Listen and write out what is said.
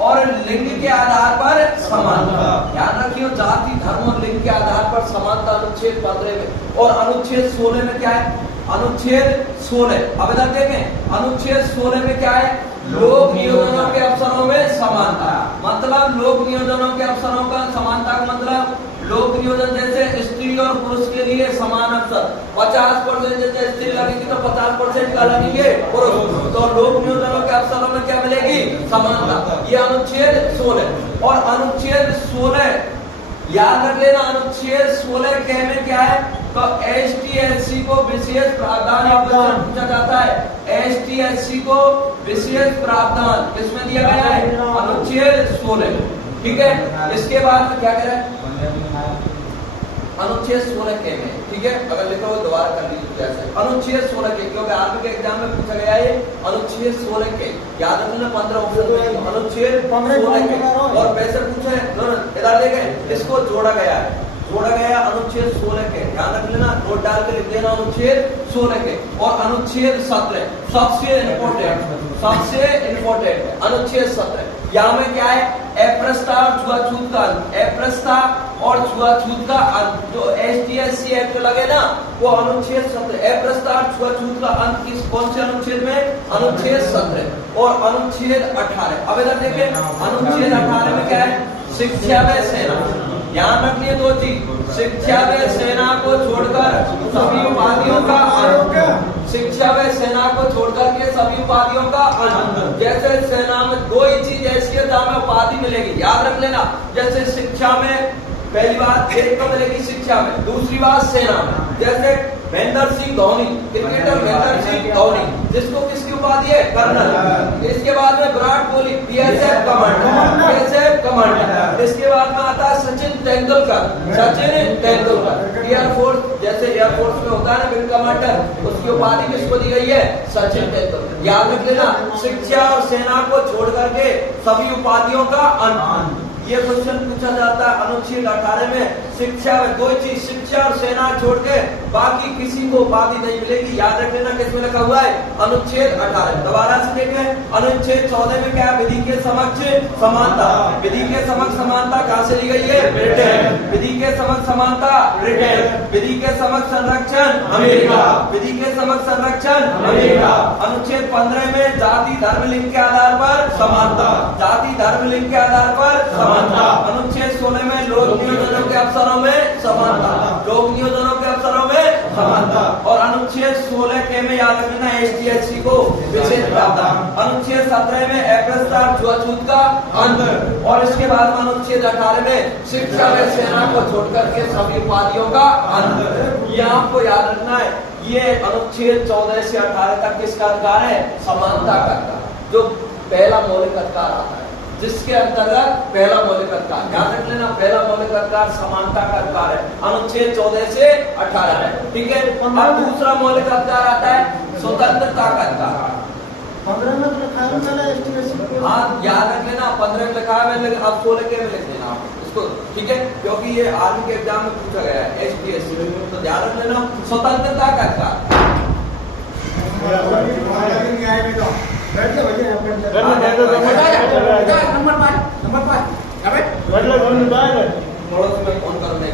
और लिंग के आधार पर समानता। ध्यान रखियो, जाति धर्म और लिंग के आधार पर समानता अनुच्छेद 15 में। और अनुच्छेद 16 में क्या है? अनुच्छेद 16 अब इधर देखें, अनुच्छेद 16 में क्या है? लोक नियोजनों के अवसरों में समानता। मतलब लोक नियोजनों के अवसरों का समानता का मतलब लोक नियोजन जैसे स्त्री और पुरुष के लिए समान अवसर 50% जैसे स्त्री लगेगी तो 50% का लगेंगे पुरुष, तो लोक नियोजनों के अवसरों में क्या मिलेगी? समानता। ये अनुच्छेद 16। और अनुच्छेद 16 याद रख लेना, अनुच्छेद 16 के में क्या है? तो ST/SC को विशेष प्रावधान पूछा जाता है। ST/SC को विशेष प्रावधान किसमें दिया गया है? अनुच्छेद 16। ठीक है, इसके बाद में क्या कह रहा है? अनुच्छेद 16 के में, ठीक है, अगर लिखा हो दोबारा कर लीजिए जैसे अनुच्छेद 16 के, क्योंकि आर्मी के एग्जाम में पूछा गया है अनुच्छेद 16 के। याद रखना 15 ऑप्शन अनुच्छेद 16 के। और वैसे पूछे इधर देखें, इसको जोड़ा गया है, जोड़ा गया अनुच्छेद 16 के। ध्यान रख लेना, नोट डाल के लिख देना अनुच्छेद 16 के। और अनुच्छेद 17 सबसे इम्पोर्टेंट अनुच्छेद 17। यहाँ में क्या है? अप्रस्था और छुआछूत का अंत। अप्रस्था और छुआछूत का अंत जो ST/SC एक्ट लगे ना, वो अनुच्छेद 17। अप्रस्था और छुआछूत का अंत किस कौन से अनुच्छेद में? अनुच्छेद 17। और अनुच्छेद 18 अब इधर देखें, अनुच्छेद 18 में क्या है? शिक्षा व सेना। ध्यान रखिए दो चीज, शिक्षा व सेना को छोड़कर सभी उपाधियों का अंत। शिक्षा व सेना को छोड़कर के सभी उपाधियों का अंत। जैसे सेना में दो ही चीज ऐसी है जहाँ में उपाधि मिलेगी, याद रख लेना। जैसे शिक्षा में पहली बात एक तो मिलेगी शिक्षा में, दूसरी बात सेना में। जैसे महेंद्र सिंह धोनी, क्रिकेटर महेंद्र सिंह धोनी, जिसको किसकी उपाधि है? कर्नल। इसके बाद में विराट कोहली PSF कमांडर। इसके बाद में आता है सचिन तेंदुलकर एयरफोर्स, जैसे एयरफोर्स में होता है ना विंग कमांडर, उसकी उपाधि किसको दी गई है? सचिन तेंदुलकर। याद रख लेना, शिक्षा और सेना को छोड़ करके सभी उपाधियों का अंत। ये क्वेश्चन पूछा जाता है अनुच्छेद 18 में। शिक्षा में दो चीज, शिक्षा और सेना छोड़ के बाकी किसी को उपाधि नहीं मिलेगी। याद रख लेना किसमें लिखा हुआ है? अनुच्छेद 18। दोबारा से देखें, अनुच्छेद 14 में क्या? विधि के समक्ष समानता। विधि के समक्ष समानता कहाँ से ली गई है? ब्रिटेन। विधि के समक्ष समानता ब्रिटेन। विधि के समक्ष संरक्षण अमेरिका। विधि के समक्ष संरक्षण अमेरिका। अनुच्छेद 15 में जाति धर्म लिंग के आधार पर समानता। जाति धर्म लिंग के आधार पर समानता। अनुच्छेद 16 में लोक नियोजनों के अवसरों में समानता। लोक नियोजनों के अवसरों में समानता। और अनुच्छेद 16 के में याद रखना ST/SC को विशेष प्रावधान। अनुच्छेद 17 में अप्रस्था और छुआछूत का अंत। और इसके बाद में अनुच्छेद 18 में शिक्षा व सेना को छोड़कर के सभी उपाधियों का अंत। ये आपको याद रखना है। ये अनुच्छेद 14 से 18 तक किसका अधिकार है? समानता का अधिकार, जो पहला मौलिक अधिकार आता है, जिसके अंतर्गत पहला मौलिक अधिकार याद रख लेना, पहला मौलिक अधिकार समानता का अधिकार है, अनुच्छेद 14 से 18 है। ठीक है, अब दूसरा मौलिक अधिकार आता है स्वतंत्रता का अधिकार। 15 में लिखा है, हाँ याद रख लेना, 15 में लिखा है, लेकिन अब 16 के में लिख देना आप इसको। ठीक है, क्योंकि ये आर्मी के एग्जाम में पूछा गया है ST/SC में, तो ध्यान रख लेना स्वतंत्रता का अधिकार। नंबर 5 फोन करो, मैं